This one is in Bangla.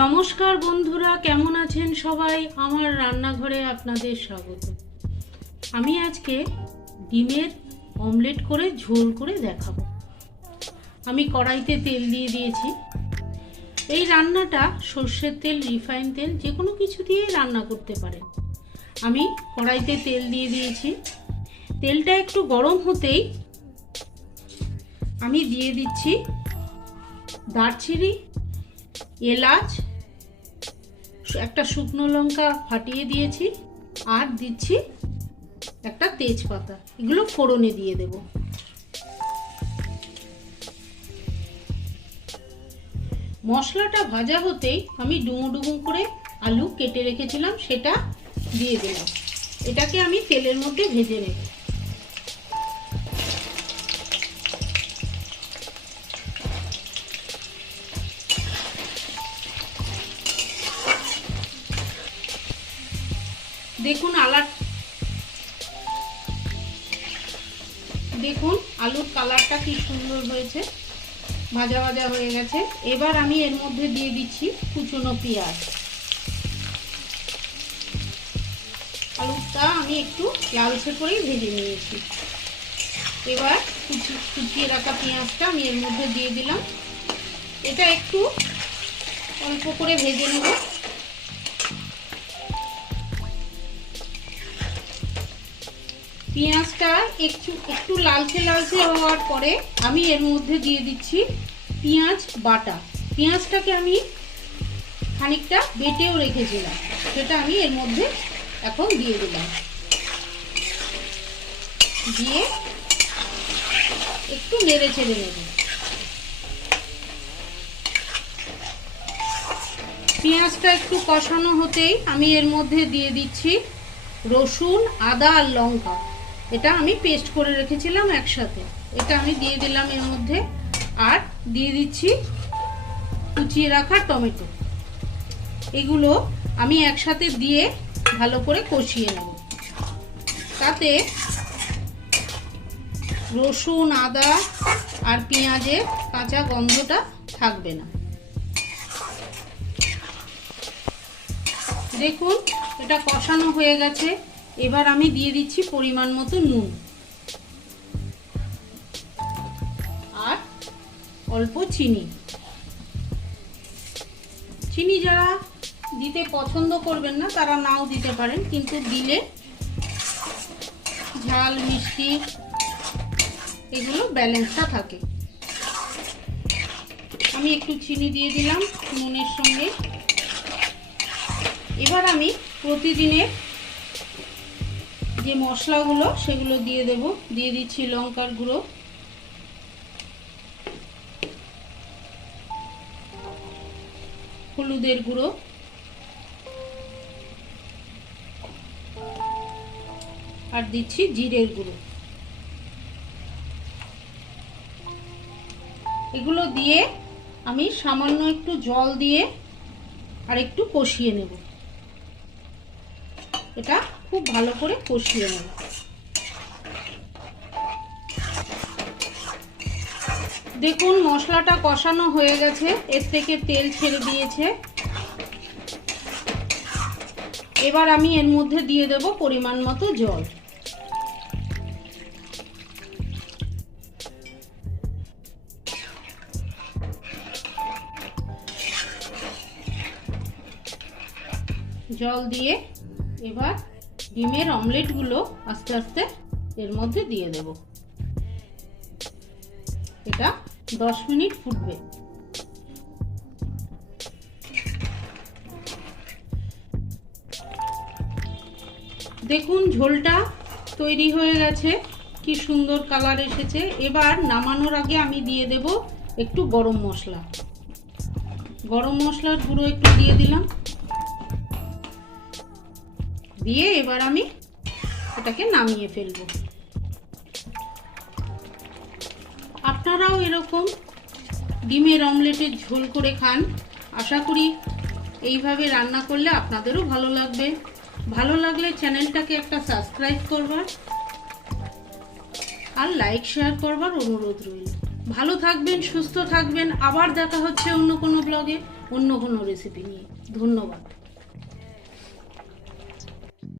নমস্কার বন্ধুরা, কেমন আছেন সবাই? আমার রান্নাঘরে আপনাদের স্বাগত। আমি আজকে ডিমের অমলেট করে ঝোল করে দেখাবো। আমি কড়াইতে তেল দিয়ে দিয়েছি। এই রান্নাটা সর্ষের তেল, রিফাইন তেল, যে কোনো কিছু দিয়ে রান্না করতে পারেন। আমি কড়াইতে তেল দিয়ে দিয়েছি। তেলটা একটু গরম হতেই আমি দিয়ে দিচ্ছি দারচিনি এলাচ, একটা শুকনো লঙ্কা ফাটিয়ে দিয়েছি, আর দিচ্ছি একটা তেজপাতা। এগুলো ফোড়নে দিয়ে দেব। মশলাটা ভাজা হতেই আমি ডুমো ডুমো করে আলু কেটে রেখেছিলাম, সেটা দিয়ে দিলাম এটাকে আমি তেলের মধ্যে ভেজে নেব। দেখুন আলার দেখুন আলুর কালারটা কি সুন্দর হয়েছে। ভাজা ভাজা হয়ে গেছে। এবার আমি এর মধ্যে দিয়ে দিচ্ছি কুচনো পেঁয়াজ। আলুটা আমি একটু লালচে করেই ভেজে নিয়েছি। এবার কুচি কুচিয়ে রাখা পেঁয়াজটা আমি এর মধ্যে দিয়ে দিলাম। এটা একটু অল্প করে ভেজে নেব। পেঁয়াজটা একটু একটু লালচে লালচে হওয়ার পরে আমি এর মধ্যে দিয়ে দিচ্ছি পেঁয়াজ বাটা। পেঁয়াজটাকে আমি খানিকটা বেটেও রেখেছিলাম। সেটা আমি এর মধ্যে এখন দিয়ে দিলাম। দিয়ে একটু নেড়ে ছেড়ে নেব। পেঁয়াজটা একটু কষানো হতেই আমি এর মধ্যে দিয়ে দিচ্ছি রসুন, আদা আর লঙ্কা। এটা আমি পেস্ট করে রেখেছিলাম একসাথে। এটা আমি দিয়ে দিলাম এর মধ্যে। আর দিয়ে দিচ্ছি কুচিয়ে রাখা টমেটো। এগুলো আমি একসাথে দিয়ে ভালো করে কষিয়ে নেব। তাতে রসুন, আদা আর পেঁয়াজের কাঁচা গন্ধটা থাকবে না। দেখুন, এটা কষানো হয়ে গেছে। এবার আমি দিয়ে দিচ্ছি পরিমাণ মতো নুন। আর অল্প চিনি। চিনি যারা দিতে পছন্দ করবেন না, তারা নাও দিতে পারেন, কিন্তু দিলে ঝাল, মিষ্টি, এগুলো ব্যালেন্সটা থাকে। আমি একটু চিনি দিয়ে দিলাম নুনের সঙ্গে। এবার আমি প্রতিদিনের যে মশলাগুলো, সেগুলো দিয়ে দেব। দিয়ে দিচ্ছি লঙ্কার গুঁড়ো। হলুদের গুঁড়ো। আর দিচ্ছি জিরের গুঁড়ো। এগুলো দিয়ে আমি সামান্য একটু জল দিয়ে আর একটু কষিয়ে নেব। এটা খুব ভালো করে কষিয়ে নেব। দেখুন, মশলাটা কষানো হয়ে গেছে। এর থেকে তেল ছেড়ে দিয়েছে। এবার আমি এর মধ্যে দিয়ে দেব পরিমাণ মতো জল। জল দিয়ে এবার ডিমের অমলেটগুলো আস্তে আস্তে এর মধ্যে দিয়ে দেব। এটা দশ মিনিট ফুটবে। দেখুন ঝোলটা তৈরি হয়ে গেছে, কি সুন্দর কালার এসেছে। এবার নামানোর আগে আমি দিয়ে দেব একটু গরম মশলা। গরম মশলার গুঁড়ো একটু দিয়ে দিলাম। দিয়ে এবার আমি এটাকে নামিয়ে ফেলব। আপনারাও এরকম ডিমের অমলেটের ঝোল করে খান। আশা করি এইভাবে রান্না করলে আপনাদেরও ভালো লাগবে। ভালো লাগলে চ্যানেলটাকে একটা সাবস্ক্রাইব করবার আর লাইক, শেয়ার করবার অনুরোধ রইল। ভালো থাকবেন, সুস্থ থাকবেন। আবার দেখা হচ্ছে অন্য কোনো ব্লগে, অন্য কোনো রেসিপি নিয়ে। ধন্যবাদ।